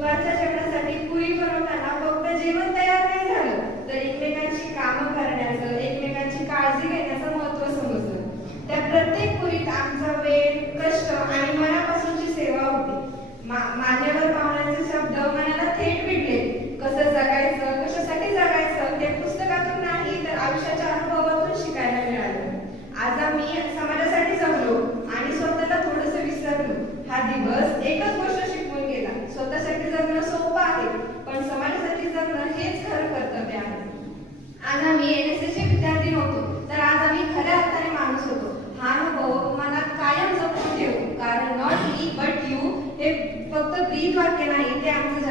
दुपारच्या जेवणासाठी पुरी बनवताना फक्त जेवण तयार नाही झालं तर एकमेकांची कामं करण्याचं एकमेकांची काळजी घेण्याचं महत्त्व समजलं. त्या प्रत्येक पुरीत आमचा वेळ कष्ट आणि मनापासूनची सेवा होती. मा- मान्यवर पाहुण्यांचे शब्द मनाला थेट भिडले कसं जगायचं कशासाठी जगायचं ते पुस्तकातून नाही तर आयुष्याच्या अनुभवातून शिकायला मिळालं. आज आम्ही समाजासाठी जगलो आणि स्वतःला थोडस विसरलो. हा दिवस एकच गोष्ट मी बट यू हे फक्त